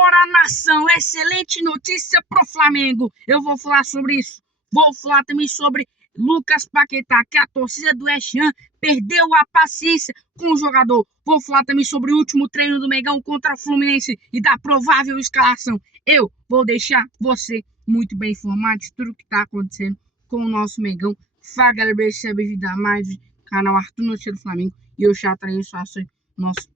Bora, nação! Excelente notícia pro Flamengo. Eu vou falar sobre isso. Vou falar também sobre Lucas Paquetá, que a torcida do West Ham perdeu a paciência com o jogador. Vou falar também sobre o último treino do Mengão contra o Fluminense e da provável escalação. Eu vou deixar você muito bem informado de tudo que está acontecendo com o nosso Mengão. Fala, galera, seja bem-vindo a mais um canal Arthur Notícia do Flamengo. E eu já trago informações do nosso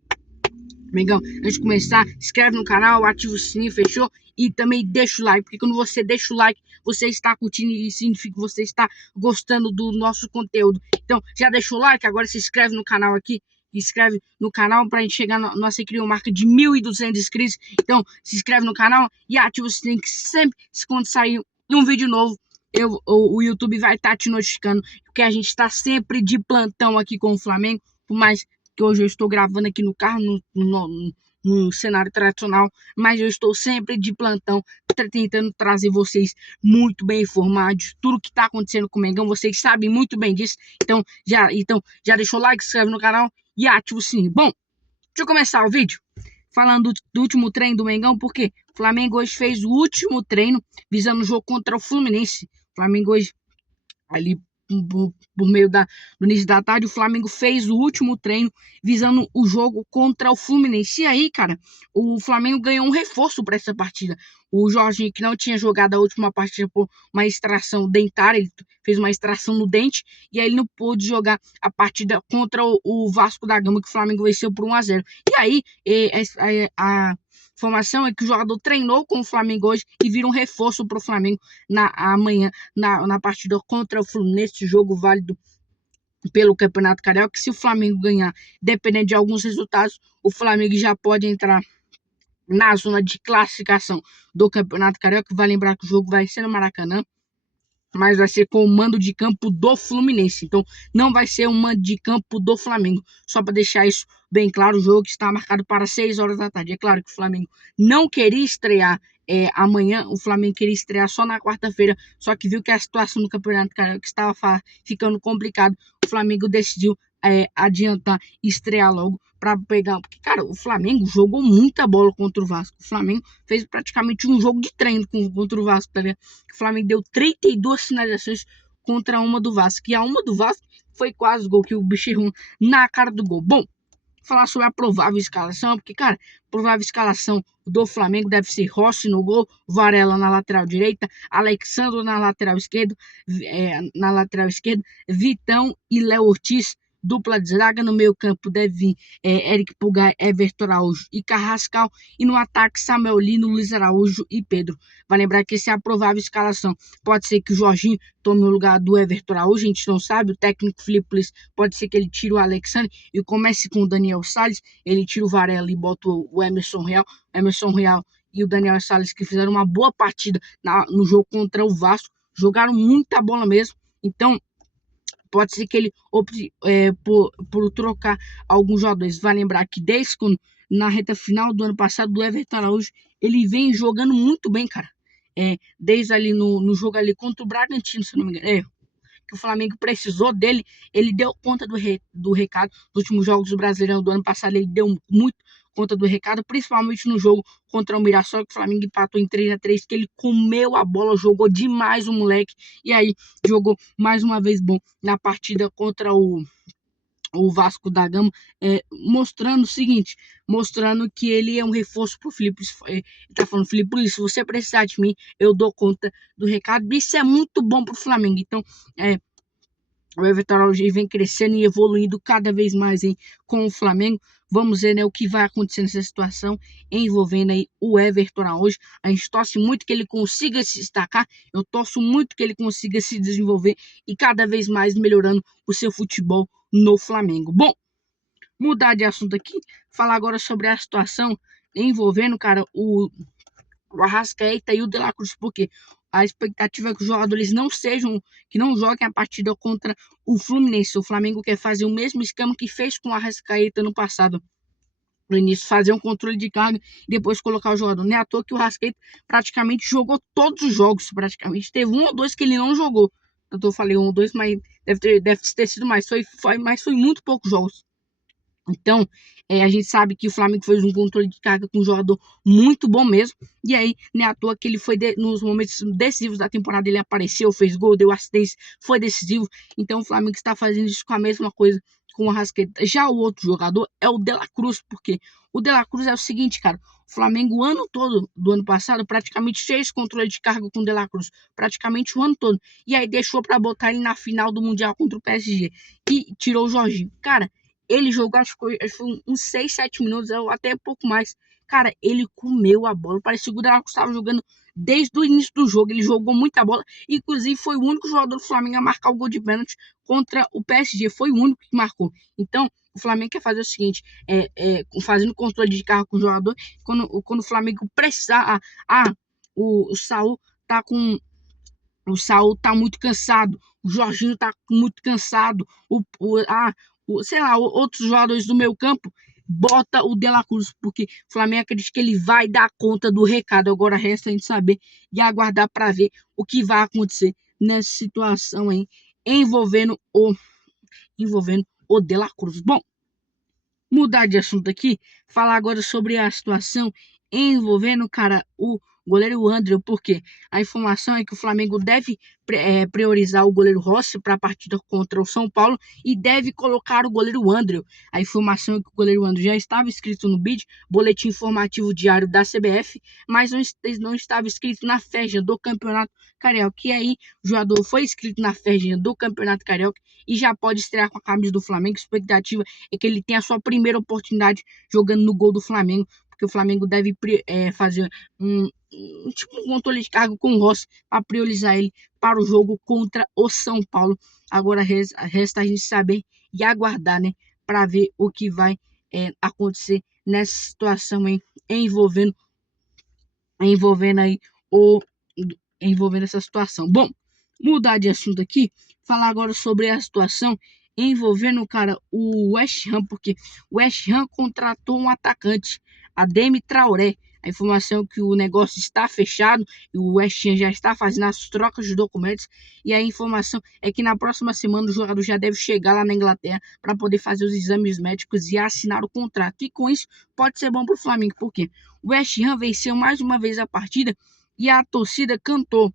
Mengão. Antes de começar, se inscreve no canal, ativa o sininho, fechou? E também deixa o like, porque quando você deixa o like, você está curtindo e significa que você está gostando do nosso conteúdo. Então, já deixa o like, agora se inscreve no canal aqui. Se inscreve no canal para a gente chegar na nossa marca de 1.200 inscritos. Então, se inscreve no canal e ativa o sininho, que sempre, quando sair um vídeo novo, o YouTube vai estar te notificando, porque a gente está sempre de plantão aqui com o Flamengo, por mais que hoje eu estou gravando aqui no carro, no cenário tradicional, mas eu estou sempre de plantão, tentando trazer vocês muito bem informados, tudo que está acontecendo com o Mengão, vocês sabem muito bem disso, então já deixou o like, se inscreve no canal e ativa o sininho. Bom, deixa eu começar o vídeo falando do último treino do Mengão, porque o Flamengo hoje fez o último treino visando o jogo contra o Fluminense. O Flamengo hoje, ali por meio do início da tarde, o Flamengo fez o último treino visando o jogo contra o Fluminense. E aí, cara, o Flamengo ganhou um reforço para essa partida. O Jorginho, que não tinha jogado a última partida por uma extração dentária, ele fez uma extração no dente, e aí ele não pôde jogar a partida contra o Vasco da Gama, que o Flamengo venceu por 1-0. E aí, a informação é que o jogador treinou com o Flamengo hoje e vira um reforço para o Flamengo amanhã na partida contra o Fluminense, jogo válido pelo Campeonato Carioca. Se o Flamengo ganhar, dependendo de alguns resultados, o Flamengo já pode entrar na zona de classificação do Campeonato Carioca. Vai lembrar que o jogo vai ser no Maracanã, mas vai ser com o mando de campo do Fluminense. Então, não vai ser um mando de campo do Flamengo. Só para deixar isso bem claro, o jogo está marcado para 6 horas da tarde. É claro que o Flamengo não queria estrear amanhã, o Flamengo queria estrear só na quarta-feira, só que viu que a situação no Campeonato Carioca estava ficando complicado. O Flamengo decidiu adiantar e estrear logo para pegar, porque, cara, o Flamengo jogou muita bola contra o Vasco. O Flamengo fez praticamente um jogo de treino contra o Vasco, tá ligado? O Flamengo deu 32 finalizações contra uma do Vasco, e a uma do Vasco foi quase o gol, que o bicho errou na cara do gol. Bom, falar sobre a provável escalação, porque, cara, provável escalação do Flamengo deve ser Rossi no gol, Varela na lateral direita, Alexandro na lateral esquerda, Vitão e Léo Ortiz, dupla de zaga. No meio campo deve vir Eric Pulgar, Everton Araújo e Carrascal, e no ataque Samuel Lino, Luiz Araújo e Pedro. Vai lembrar que essa é a provável escalação. Pode ser que o Jorginho tome o lugar do Everton Araújo, a gente não sabe. O técnico Felipe Luiz pode ser que ele tire o Alexandre e comece com o Daniel Salles, ele tira o Varela e bota o Emerson Real e o Daniel Salles, que fizeram uma boa partida no jogo contra o Vasco, jogaram muita bola mesmo. Então pode ser que ele opte por trocar alguns jogadores. Vai lembrar que desde quando, na reta final do ano passado, do Everton Araújo, ele vem jogando muito bem, cara. Desde ali no jogo ali contra o Bragantino, se não me engano, que o Flamengo precisou dele, ele deu conta do recado. Nos últimos jogos do Brasileirão do ano passado, ele deu muito conta do recado, principalmente no jogo contra o Mirassol, que o Flamengo empatou em 3-3, que ele comeu a bola, jogou demais o moleque, e aí jogou mais uma vez bom na partida contra o Vasco da Gama, mostrando o seguinte, mostrando que ele é um reforço pro Felipe. Ele tá falando: Felipe, se você precisar de mim, eu dou conta do recado. Isso é muito bom pro Flamengo. Então, o Everton Araújo vem crescendo e evoluindo cada vez mais com o Flamengo. Vamos ver, né, o que vai acontecer nessa situação envolvendo aí o Everton Araújo. A gente torce muito que ele consiga se destacar. Eu torço muito que ele consiga se desenvolver e cada vez mais melhorando o seu futebol no Flamengo. Bom, mudar de assunto aqui, falar agora sobre a situação envolvendo, cara, o Arrascaeta e o De La Cruz, porque a expectativa é que os jogadores que não joguem a partida contra o Fluminense. O Flamengo quer fazer o mesmo esquema que fez com o Arrascaeta no passado. No início, fazer um controle de carga e depois colocar o jogador. Não é à toa que o Arrascaeta praticamente jogou todos os jogos. Praticamente teve um ou dois que ele não jogou. Eu falei um ou dois, mas deve ter sido mais. Foi muito poucos jogos. Então, a gente sabe que o Flamengo fez um controle de carga com um jogador muito bom mesmo. E aí, não é à toa que ele foi nos momentos decisivos da temporada, ele apareceu, fez gol, deu assistência, foi decisivo. Então, o Flamengo está fazendo isso com a mesma coisa com o Arrascaeta. Já o outro jogador é o De La Cruz, porque o De La Cruz é o seguinte, cara. O Flamengo, o ano todo do ano passado, praticamente fez controle de carga com o De La Cruz. Praticamente o ano todo. E aí, deixou para botar ele na final do Mundial contra o PSG. E tirou o Jorginho. Cara, ele jogou, acho que foi uns 6, 7 minutos, ou até pouco mais. Cara, ele comeu a bola. Parecia que o Dela estava jogando desde o início do jogo. Ele jogou muita bola. Inclusive, foi o único jogador do Flamengo a marcar o gol de pênalti contra o PSG. Foi o único que marcou. Então, o Flamengo quer fazer o seguinte: fazendo controle de carro com o jogador. Quando o Flamengo precisar. O Saul tá com. O Saul tá muito cansado. O Jorginho tá muito cansado. Sei lá, outros jogadores do meu campo, bota o De La Cruz, porque o Flamengo acredita que ele vai dar conta do recado. Agora resta a gente saber e aguardar para ver o que vai acontecer nessa situação aí, envolvendo o De La Cruz. Bom, mudar de assunto aqui, falar agora sobre a situação envolvendo, cara, o goleiro André, porque a informação é que o Flamengo deve priorizar o goleiro Rossi para a partida contra o São Paulo e deve colocar o goleiro André. A informação é que o goleiro André já estava escrito no BID, Boletim Informativo Diário da CBF, mas não estava escrito na férrea do Campeonato Carioca. E aí, o jogador foi inscrito na férrea do Campeonato Carioca e já pode estrear com a camisa do Flamengo. A expectativa é que ele tenha a sua primeira oportunidade jogando no gol do Flamengo, porque o Flamengo deve fazer um controle de cargo com o Rossi para priorizar ele para o jogo contra o São Paulo. Agora resta a gente saber e aguardar, né, para ver o que vai acontecer nessa situação aí, envolvendo aí envolvendo essa situação. Bom, mudar de assunto aqui, falar agora sobre a situação envolvendo, cara, o West Ham, porque o West Ham contratou um atacante, Ademi Traoré. A informação é que o negócio está fechado e o West Ham já está fazendo as trocas de documentos. E a informação é que na próxima semana o jogador já deve chegar lá na Inglaterra para poder fazer os exames médicos e assinar o contrato. E com isso pode ser bom para o Flamengo, porque o West Ham venceu mais uma vez a partida e a torcida cantou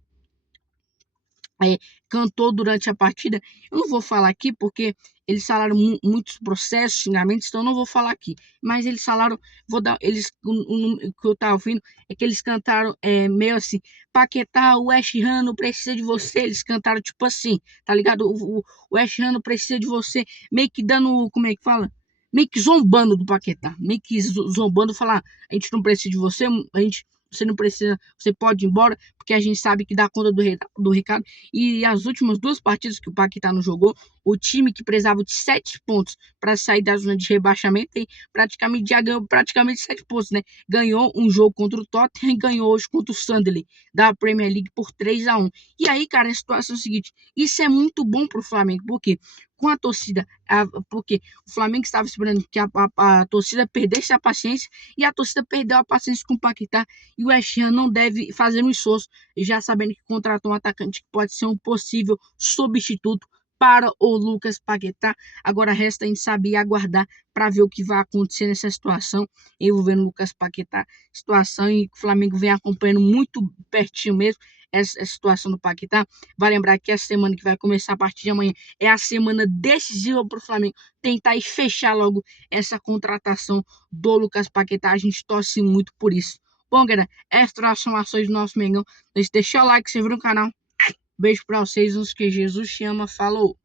durante a partida. Eu não vou falar aqui porque eles falaram muitos processos, xingamentos, então eu não vou falar aqui. Mas eles falaram, o que eu tava ouvindo é que eles cantaram meio assim, Paquetá, o West Ham não precisa de você. Eles cantaram tipo assim, tá ligado? O West Ham não precisa de você, meio que dando, como é que fala? Meio que zombando do Paquetá, meio que zombando, falar, a gente não precisa de você, você não precisa, você pode ir embora, porque a gente sabe que dá conta do recado. E as últimas duas partidas que o Paquetá não jogou, o time que precisava de 7 pontos para sair da zona de rebaixamento, praticamente já ganhou 7 pontos, né? Ganhou um jogo contra o Tottenham e ganhou hoje contra o Sunderland da Premier League por 3-1. E aí, cara, a situação é a seguinte, isso é muito bom pro Flamengo, porque com a torcida, porque o Flamengo estava esperando que a torcida perdesse a paciência e a torcida perdeu a paciência com o Paquetá. E o West Ham não deve fazer um esforço, já sabendo que contratou um atacante que pode ser um possível substituto para o Lucas Paquetá. Agora resta a gente saber e aguardar para ver o que vai acontecer nessa situação envolvendo o Lucas Paquetá. Situação e o Flamengo vem acompanhando muito pertinho mesmo essa situação do Paquetá. Vai lembrar que essa semana que vai começar a partir de amanhã é a semana decisiva para o Flamengo tentar e fechar logo essa contratação do Lucas Paquetá. A gente torce muito por isso. Bom, galera, essas são ações do nosso Mengão. Deixa o like, se inscreva no canal. Beijo pra vocês, os que Jesus chama. Falou!